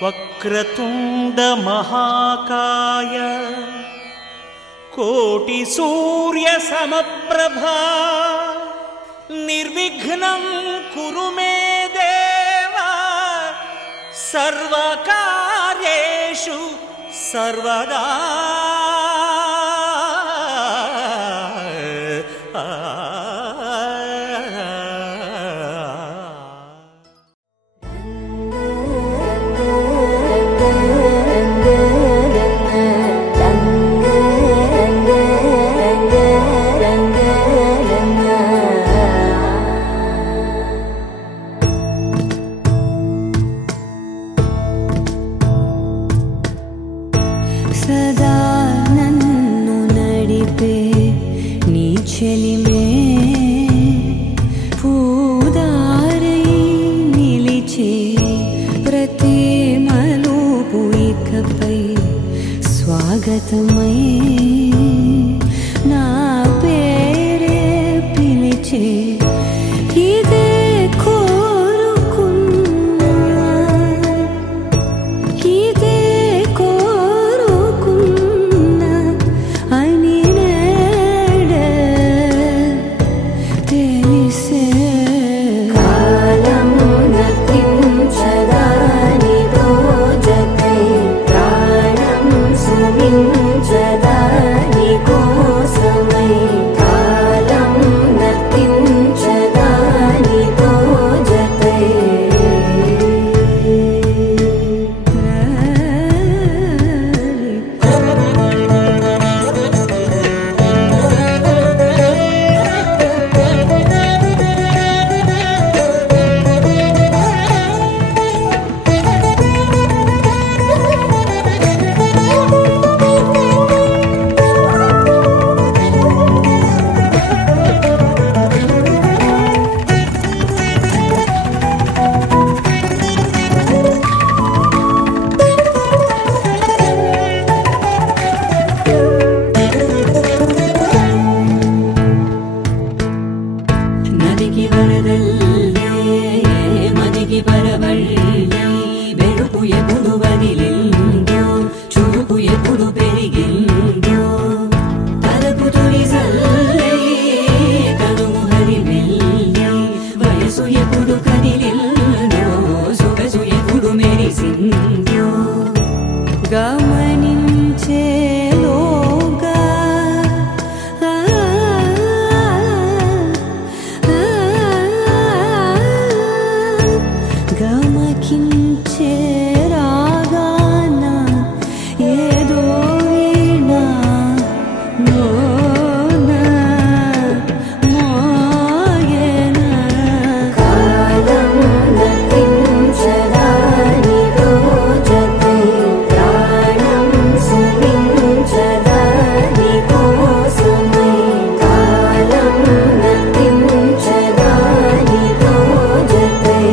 వక్రతుండ మహాకాయ కోటి సూర్య సమప్రభా నిర్విఘ్నం కురు మే దేవా సర్వకార్యేషు సర్వదా. సదా నన్ను నడిపే నీ చెలిమే పూదారై నిలిచే ప్రతి మలుపు ఇకపై స్వాగతమై నా పేరే పిలిచే ఇదే కోరుకున్నా ఇదే గమనించేలోగా గమకించే రాగాన ఏదో వీణా లోన మోగేనా కాలం నతించదాని రోజకై ప్రాణం సుమించదాని కోసమై కాలం నతించదాని రోజకై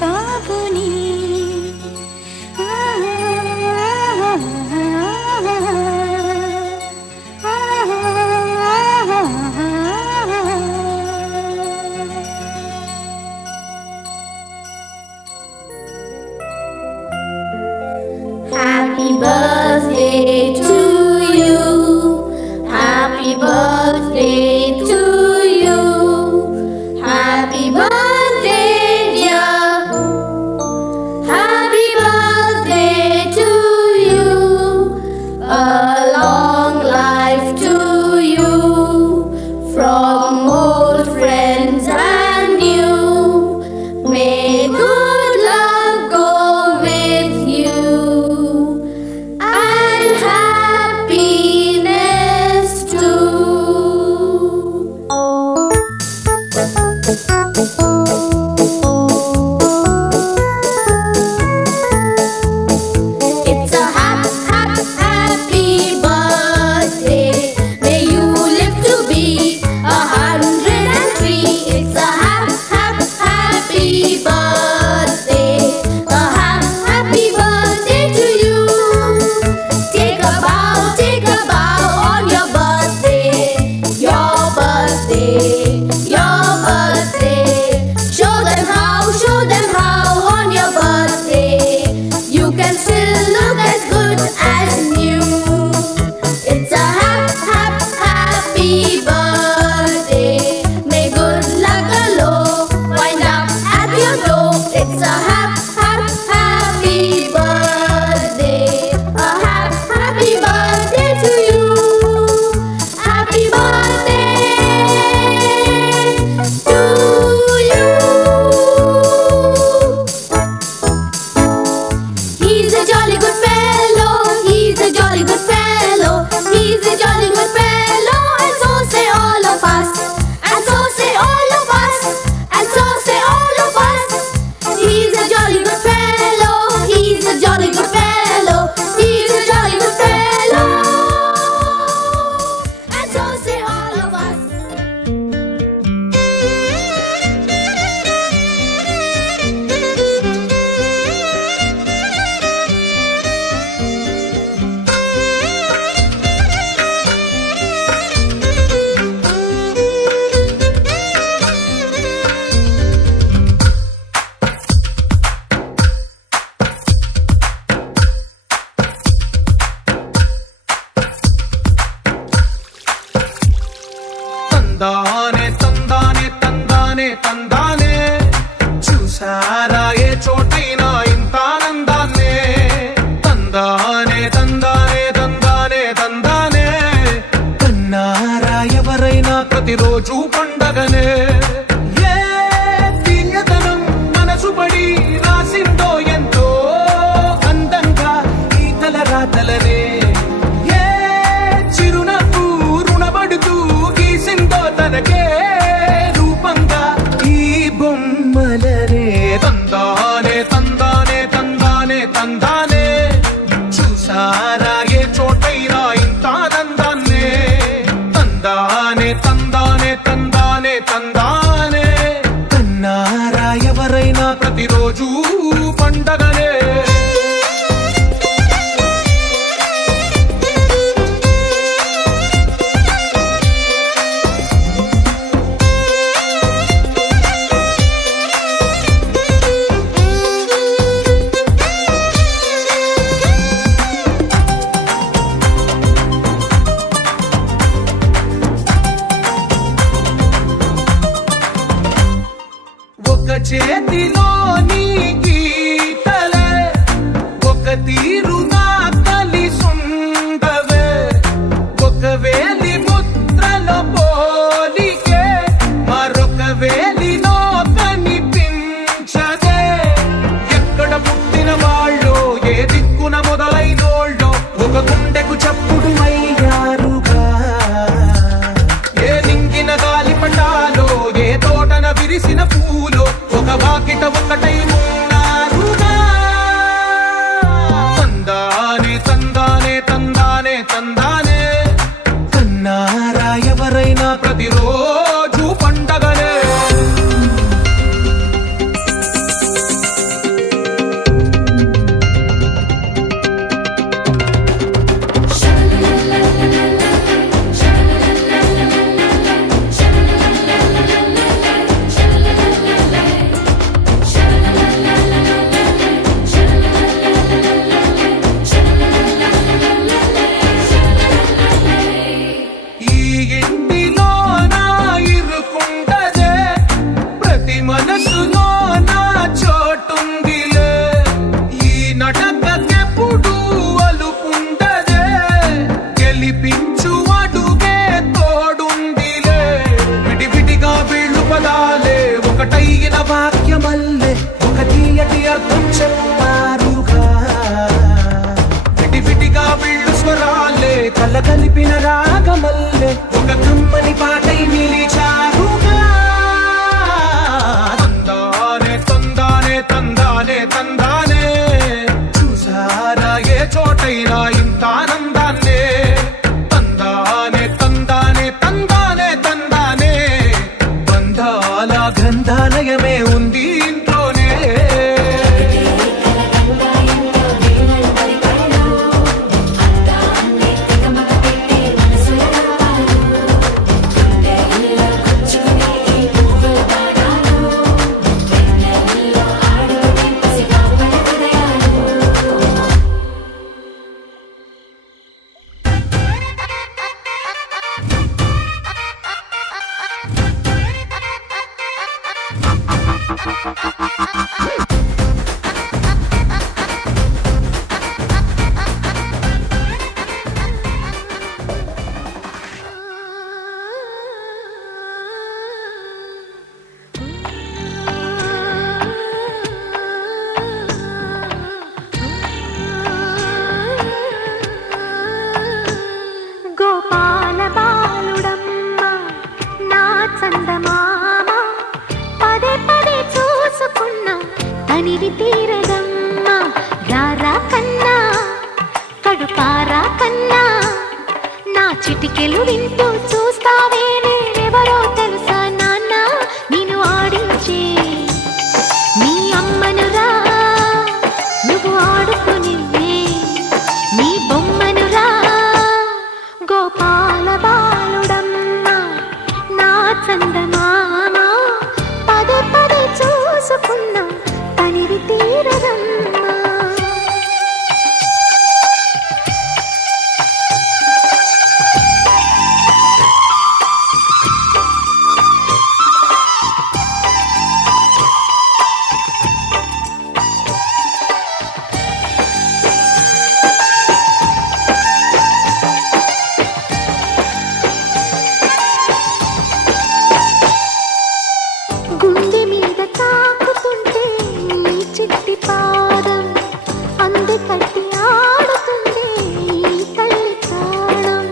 బాబుని Happy birthday to you. Happy birthday to you. Happy birthday, dear. Happy birthday to you. A long life to you. From old friends and new. May good luck go with you. And happiness too. It's a happy birthday. May you live to be 103. It's a happy birthday. A happy birthday to you. Take a bow on your birthday. Your birthday, your birthday. Show them how on your birthday. You can still look as good as new. It's a happy birthday. May good luck galore wind up at your door. It's a happy birthday. A happy birthday to you. Happy birthday to you. He's a jolly good fellow. He's a jolly good fellow. He's a jolly good fellow. And so say all of us. And so say all of us. And so say all of us. He's a jolly good fellow. He's a jolly good fellow. He's a jolly good fellow. And so say all of us. తందానే తందానే తందానే తందానే చూసారా ఏ చోటైనా ఇంత ఆనందాన్నే తందానే తందానే తందానే తందానే కన్నారా ఎవరైనా ప్రతిరోజు పండగనే ఏ తీయదనం మనసు పడి రాసిందో ఎంతో అందంగా ఈ తలరాతలనే ఏ చిరునవ్వు రుణపడుతూ గీసిందో తనకే రూపంగా ఈ బొమ్మలనే తందానే తందానే తందానే తందానే చూసారా ఏ చోటైనా ఇంత ఆనందాన్నే తందానే తందానే తందానే తందానే కన్నారా ఎవరైనా ప్రతిరోజు పండగనే ఒక చేతిలో నీ గీతలే ఒక తీరుగా కలిసుండవే ఒక వేలి ముద్రలో పోలికే మరొక వేలిలో కనిపించదే ఎక్కడ పుట్టిన వాళ్ళో ఏ దిక్కున మొదలైనోళ్ళో ఒక గుండెకు చప్పుడు అయ్యారుగా ఏ నింగిన గాలి పటాలో ఏ తోటన విరిసిన పూలో ఒక వాకిట ఒకటై ఉన్నారుగా తందానే తందానే తందానే తందానే కన్నారా ఎవరైనా ప్రతిరోజు పండగనే చిటికెలు వింటూ చూస్తావే నేనెవరో తెలుసా నాన్న నేను ఆడించే నీ అమ్మనురా నువ్వు ఆడుకునే నీ బొమ్మనురా గోపాల బాలుడమ్మ నా చందమామ పదే పదే చూసుకున్నా తనివి తీరదమ్మా గుండె మీద తాకుతుంటే ఈ చిట్టి పాదం అంది కట్టి ఆడుతుంది ఈ తల్లి ప్రాణం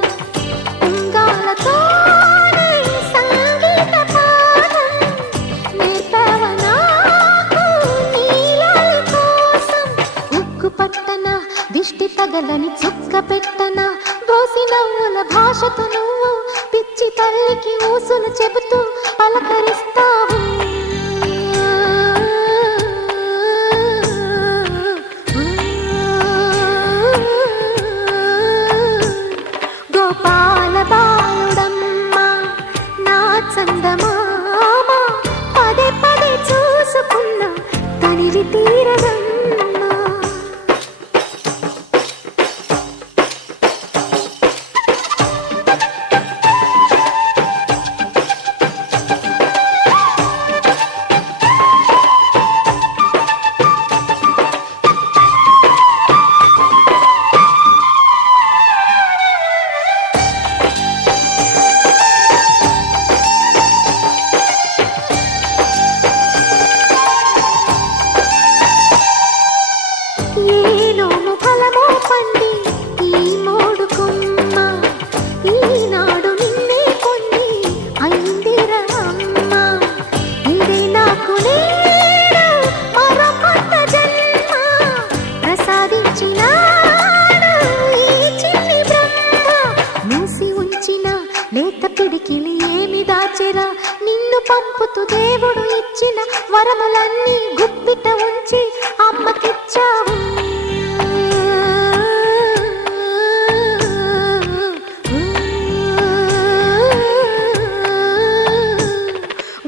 ఉంగాలతోనే సంగీత పాదం నేర్పవ నాకు నీలాలి కోసం ఉక్కు పట్టన దిష్టి తగలని చుక్క పెట్టన దోసి నవ్వుల భాషతో నువ్వు పిచ్చి తల్లికి ఊసులు చెబుతూ పలకరిస్తావు గోపాల బాలుడమ్మ నా చందమామ పదే పదే చూసుకున్నా తనివి తీరదమ్మా ఏనోము ఫలమో పండి ఈ మోడు కొమ్మ ఈనాడు నిన్నే కొన్ని అయిందిరా అమ్మ ఇదే నాకు నేడు మరో కొత్త జన్మ ప్రసాదించినాడు ఈ చిన్ని బ్రహ్మ మూసి ఉంచిన లేత పిడికిలి ఏమి దాచెరా నిన్ను పంపుతూ దేవుడు ఇచ్చిన వరములన్నీ గుప్పిట ఉంచి అమ్మకిచ్చావు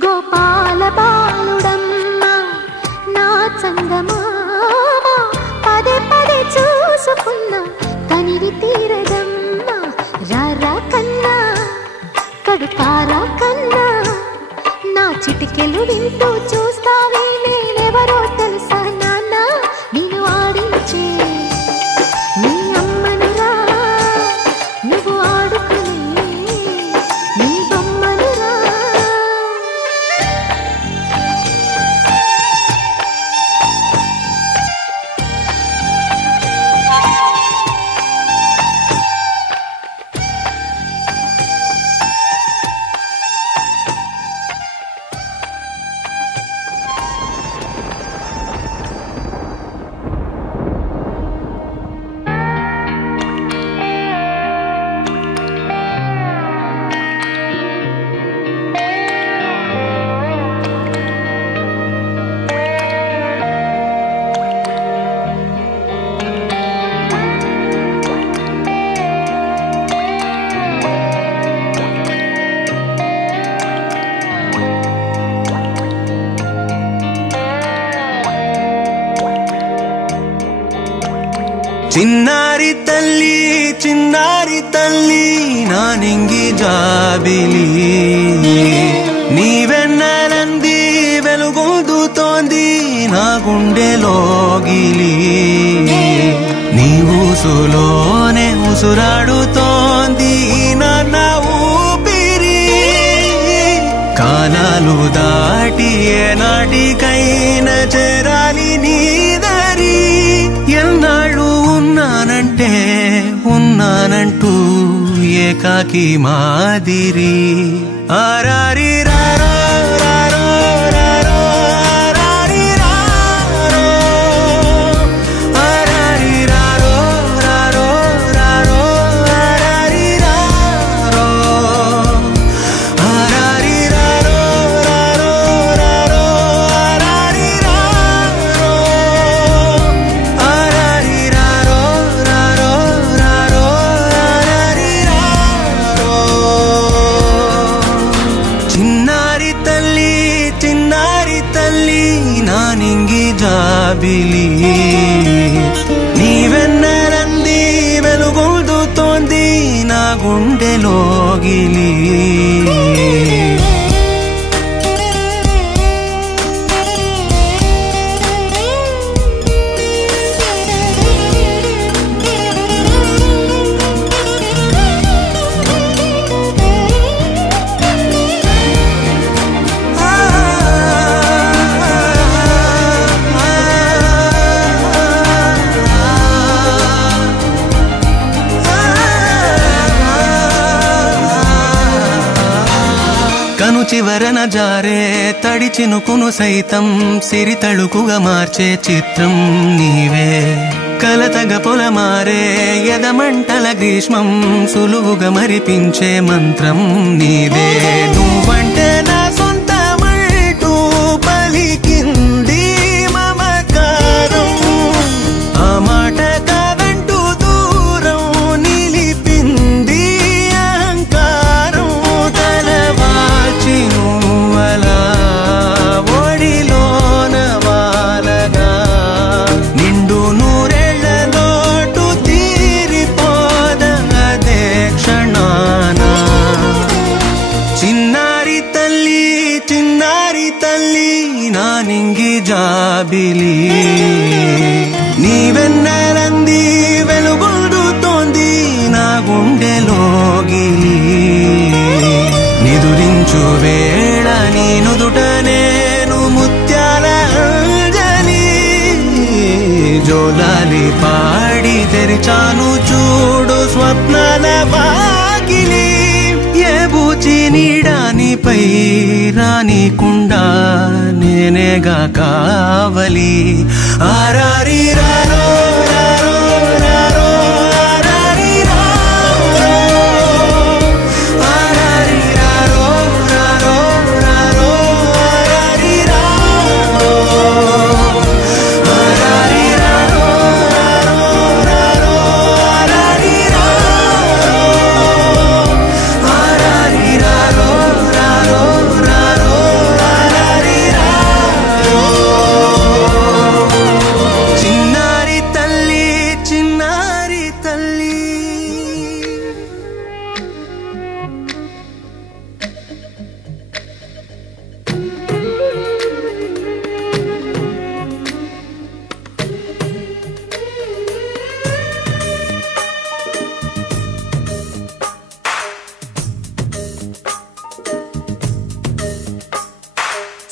గోపాల బాలుడమ్మ నా చందమామ పదే పదే చూసుకున్నా తనివి తీరదమ్మా రారా కన్నా కడుపారా కన్నా నా చిటికెలు వింటూ చూస్తావే నేనెవరో తెలుసా నాన్న నేను ఆడించే నీ అమ్మనురా నువ్వు ఆడుకునే నీ బొమ్మనురా చిన్నారి తల్లి నా నింగి జాబిలి నీవెన్నెలంది వెలుగొందుతోంది నా గుండెలోగిలి నీ ఊసులోనే ఉసురాడుతోంది నాన్న ఊపిరి కాలాలు దాటి ఏనాటికైనా చేరాలి నీ దరి ఎన్నాళ్ళు ఉన్నానంటూ ఏకాకి మాదిరి ఆరారి రారో రారో రారో ఆరారి రారో ఆరారి రారో రారో రారో ఆరారి రారో చిన్నారి తల్లి నా నింగి జాబిలి నీవెన్నరంది వెలుగొందుతోంది నా గుండెలోగిలి కను చివరన జారే తడి చినుకును సైతం సిరి తళుకుగా మార్చే చిత్రం నీవే కలతగ పొలమారే ఎదమంటల గ్రీష్మం సులువుగా మరిపించే మంత్రం నీదే నువ్వంటే నా సొంతమంటూ పలికింది మమకారం ఆ మాట కాదంటూ దూరం నిలిపింది అహంకారం తలవాల్చి నువ్వలా ఒడిలోన వాలగా నిండు నూరేళ్ల లోటు తీరిపోదదే క్షణాన చిన్నారి తల్లి నా నింగి జాబిలి నీవెన్నరంది వెలుగొందుతోంది నా గుండెలోగిలి నిదురించు వేళ నీ నుదుట నేను ముత్యాల అంజలి జోలాలి పాడి తెరిచాను చూడు స్వప్నాల వాకిలి ఏ బూచి నీడానిపై రానికుండా నేనేగా కావలి ఆరారి రారో రారో రారో ఆరారి రారో ఆరారి రారో రారో రారో ఆరారి రారో ఆరారి రారో రారో రారో ఆరారి రారో ఆరారి రారో రారో రారో ఆరారి రారో చిన్నారి తల్లి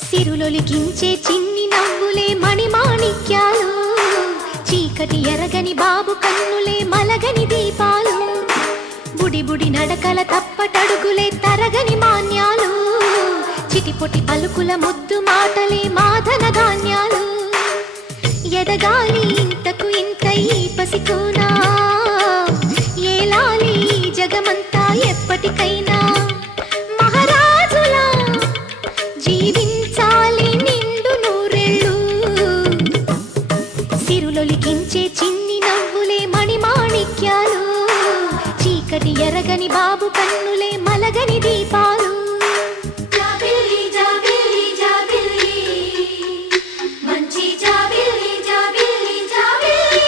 సిరులొలికించే చిన్ని నవ్వులే మణిమాణిక్యాలు చీకటి ఎరగని బాబు కన్నులే మలగని దీపాలు బుడి బుడి నడకల తప్పటడుగులే తరగని మాన్యాలు చిటిపొటి పలుకుల ముద్దు మాటలే మాధన ధాన్యాలు ఎదగాలి ఇంతకు ఇంత ఈ పసికోనా ఏలాలి జగమంతా ఎప్పటికైనా మహారాజులా జీవించాలి నిండు నూరేళ్ళు సిరులొలికించే చిన్ని నవ్వులే మణిమాణిక్యాలు చీకటి ఎరగని బాబు కన్నులే మలగని దీపాలు జాబిల్లి జాబిల్లి జాబిల్లి మంచి జాబిల్లి జాబిల్లి జాబిల్లి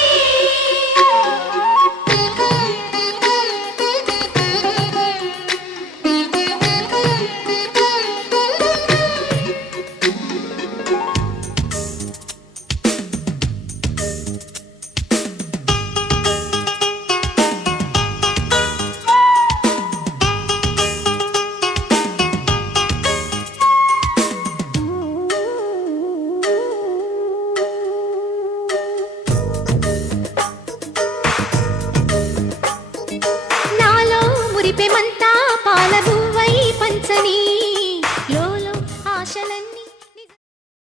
నాలో మురిపెమంతా పాల బువ్వై పంచని